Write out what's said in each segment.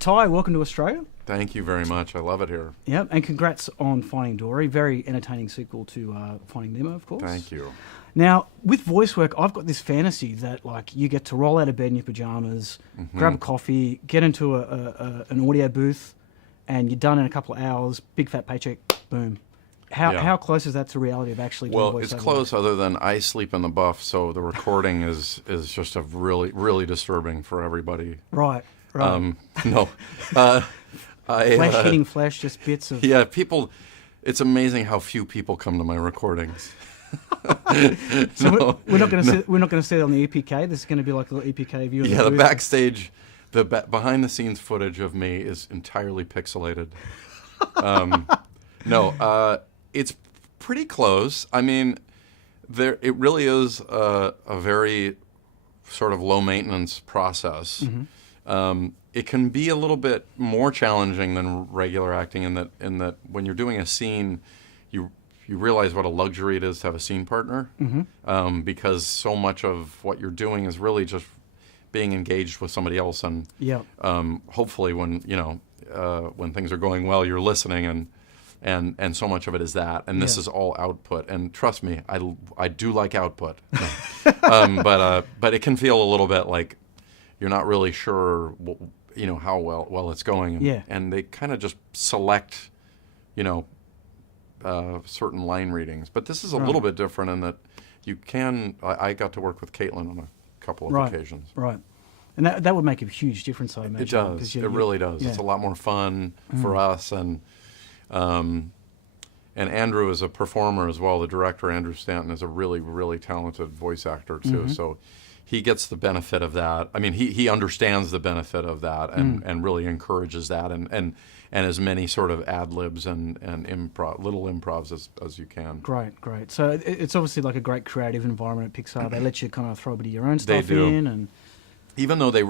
Ty, welcome to Australia. Thank you very much. I love it here. Yep, and congrats on Finding Dory. Very entertaining sequel to Finding Nemo, of course. Thank you. Now, with voice work, I've got this fantasy that like you get to roll out of bed in your pajamas, grab a coffee, get into an audio booth, and you're done in a couple of hours. Big fat paycheck, boom. How close is that to reality of actually doing voiceover? Well, it's close other than I sleep in the buff, so the recording is just a really disturbing for everybody. Right. No. Flesh hitting flesh, just bits of... Yeah, people... It's amazing how few people come to my recordings. So we're not going to see it on the EPK. This is going to be like a little EPK view. Yeah, the backstage, behind the scenes footage of me is entirely pixelated. It's pretty close. I mean, it really is a very sort of low maintenance process. It can be a little bit more challenging than regular acting in that when you're doing a scene, you realize what a luxury it is to have a scene partner, because so much of what you're doing is really just being engaged with somebody else, and hopefully when things are going well, you're listening, and so much of it is that, and this is all output. And trust me, I do like output, but it can feel a little bit like you're not really sure, how well it's going, and they kind of just select, certain line readings. But this is a little bit different in that you can. I got to work with Caitlin on a couple of occasions. Right. And that would make a huge difference, I imagine. It does. It really does. Yeah. It's a lot more fun for us, and Andrew is a performer as well. The director, Andrew Stanton, is a really talented voice actor too. So he gets the benefit of that. I mean, he understands the benefit of that, and really encourages that, and as many sort of ad libs and little improvs as you can. Great. So it's obviously like a great creative environment at Pixar. They let you kind of throw a bit of your own stuff they do. in, and even though they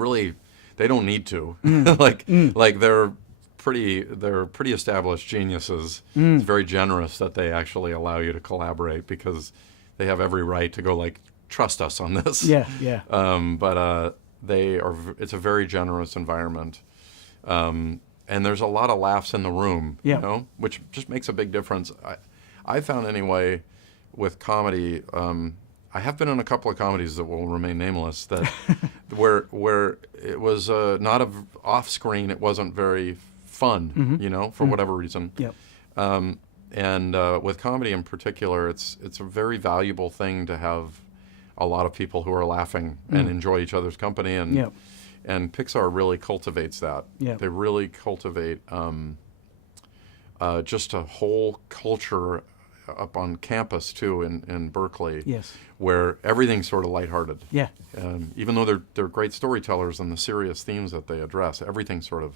don't need to, like they're pretty established geniuses. It's very generous that they actually allow you to collaborate, because they have every right to go like, trust us on this. Yeah. But it's a very generous environment. And there's a lot of laughs in the room, which just makes a big difference. I found anyway with comedy, I have been in a couple of comedies that will remain nameless, that where it was not off screen, it wasn't very fun, for whatever reason. Yep. And with comedy in particular, it's a very valuable thing to have a lot of people who are laughing and enjoy each other's company, and Pixar really cultivates that. Yep. They really cultivate just a whole culture up on campus too in Berkeley, where everything's sort of lighthearted. Yeah. Even though they're great storytellers and the serious themes that they address, everything's sort of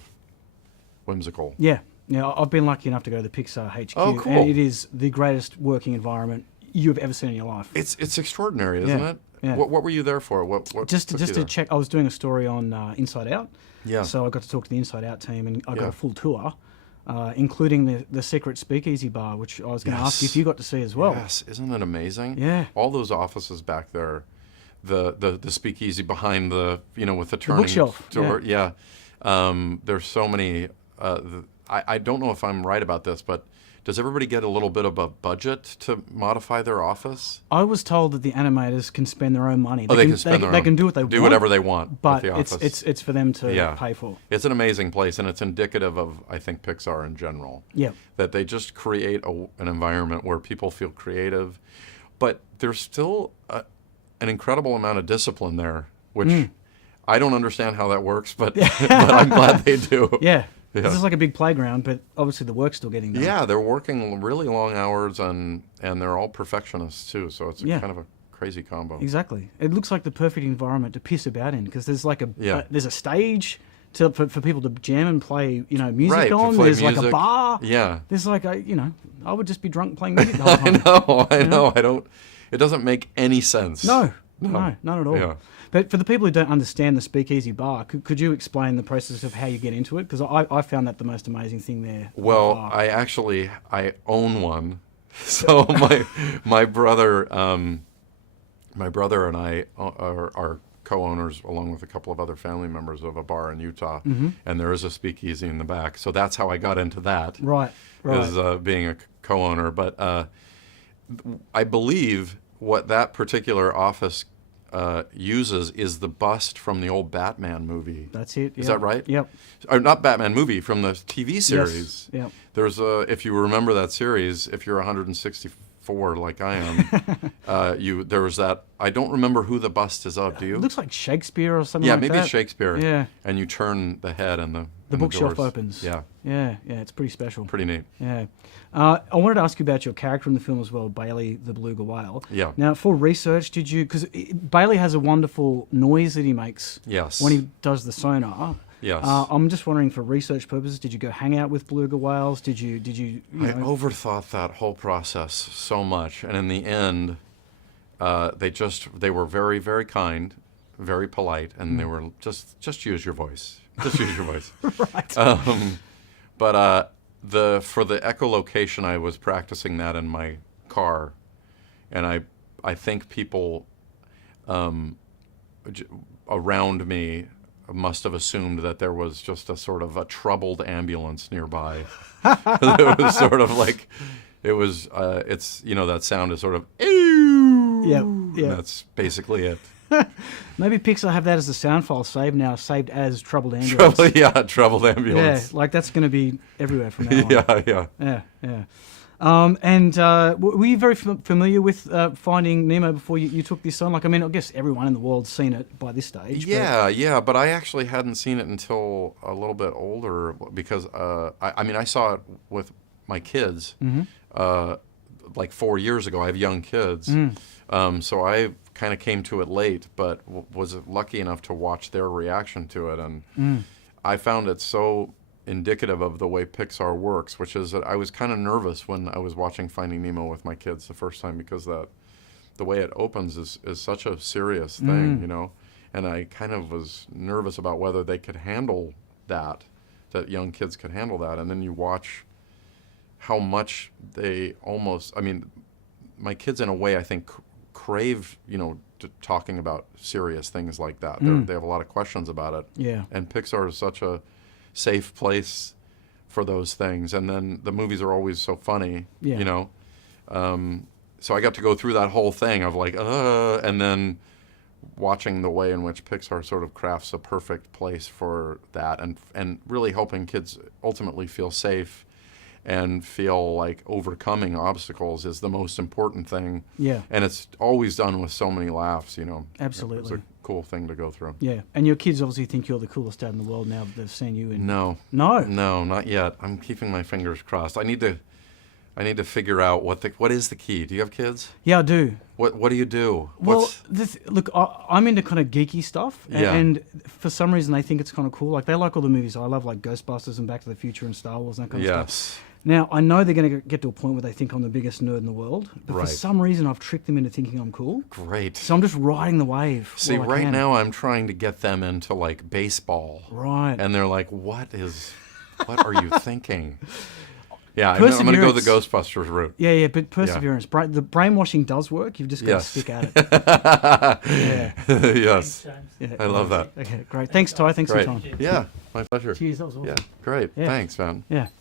whimsical. Yeah. I've been lucky enough to go to the Pixar HQ. Oh, cool. And it is the greatest working environment you've ever seen in your life. It's extraordinary, isn't it? Yeah. What were you there for? What just to check. I was doing a story on Inside Out. Yeah. So I got to talk to the Inside Out team, and I got a full tour, including the secret speakeasy bar, which I was going to ask you if you got to see as well. Yes, isn't it amazing? Yeah. All those offices back there, the speakeasy behind the with the turning bookshelf door. Yeah. There's so many. I don't know if I'm right about this, but does everybody get a little bit of a budget to modify their office? I was told that the animators can spend their own money. They can spend their own. They can do what they want. Do whatever they want but with the office. it's for them to pay for. It's an amazing place, and it's indicative of, I think, Pixar in general. Yeah. That they just create an environment where people feel creative, but there's still an incredible amount of discipline there, which I don't understand how that works, but I'm glad they do. Yeah. This is like a big playground, but obviously the work's still getting done. Yeah, they're working really long hours, and they're all perfectionists too, so it's kind of a crazy combo. Exactly. It looks like the perfect environment to piss about in, because there's like there's a stage for people to jam and play, music on. There's like a bar. Yeah. There's like I would just be drunk playing music the whole time. I know. It doesn't make any sense. No, none at all. Yeah. But for the people who don't understand the Speakeasy Bar, could you explain the process of how you get into it? Because I found that the most amazing thing there. Well, I own one. So my brother and I are co-owners, along with a couple of other family members, of a bar in Utah, and there is a speakeasy in the back. So that's how I got into that. Right. Is being a co-owner. But I believe what that particular office uses is the bust from the old Batman movie. That's it. Is that right? Yep. Or not Batman movie, from the TV series. Yes. Yep. There's if you remember that series, if you're 164 like I am, there was that. I don't remember who the bust is of. Do you? It looks like Shakespeare or something. Yeah, like maybe that. it's Shakespeare. Yeah. And you turn the head and the bookshelf doors. opens. Yeah. Yeah. It's pretty special. Pretty neat. Yeah. I wanted to ask you about your character in the film as well, Bailey the beluga whale. Yeah. Now, for research, did you... Because Bailey has a wonderful noise that he makes Yes. when he does the sonar. Yes. I'm just wondering, for research purposes, did you go hang out with beluga whales? Did you I overthought that whole process so much, and in the end, they were very, very kind, very polite, and they were just use your voice, just use your voice. Right. But for the echolocation, I was practicing that in my car, and I think people around me must have assumed that there was just a sort of a troubled ambulance nearby. It was sort of like, it's that sound is sort of, ew. Yeah. That's basically it. Maybe Pixar have that as a sound file saved as troubled ambulance. Troubled ambulance. Yeah, like that's going to be everywhere from now on. Yeah. And were you very familiar with Finding Nemo before you took this on? Like, I mean, I guess everyone in the world's seen it by this stage. But I actually hadn't seen it until a little bit older, because I saw it with my kids like 4 years ago. I have young kids, so I kind of came to it late, but was lucky enough to watch their reaction to it, and I found it so indicative of the way Pixar works, which is that I was kind of nervous when I was watching Finding Nemo with my kids the first time, because the way it opens is such a serious thing, and I kind of was nervous about whether they could handle that young kids could handle that, and then you watch how much they my kids in a way I think crave, talking about serious things like that. They have a lot of questions about it. Yeah. And Pixar is such a safe place for those things. And then the movies are always so funny, So I got to go through that whole thing of like, and then watching the way in which Pixar sort of crafts a perfect place for that, and really helping kids ultimately feel safe and feel like overcoming obstacles is the most important thing. Yeah. And it's always done with so many laughs, Absolutely. It's a cool thing to go through. Yeah. And your kids obviously think you're the coolest dad in the world now that they've seen you in... No, not yet. I'm keeping my fingers crossed. I need to figure out what is the key. Do you have kids? Yeah, I do. What do you do? Well, look, I'm into kind of geeky stuff, and for some reason they think it's kind of cool. Like, they like all the movies I love, like Ghostbusters and Back to the Future and Star Wars and that kind of stuff. Now, I know they're going to get to a point where they think I'm the biggest nerd in the world, but for some reason I've tricked them into thinking I'm cool. Great. So I'm just riding the wave. See, right now I'm trying to get them into like baseball. Right. And they're like, what are you thinking? Yeah, I'm going to go the Ghostbusters route. Yeah, but perseverance. Yeah. The brainwashing does work. You've just got to stick at it. Yes. Yeah, I love that. Okay, great. Thanks, Ty. Thanks for your time. Yeah, my pleasure. Cheers, that was awesome. Yeah, great. Yeah. Thanks, man. Yeah.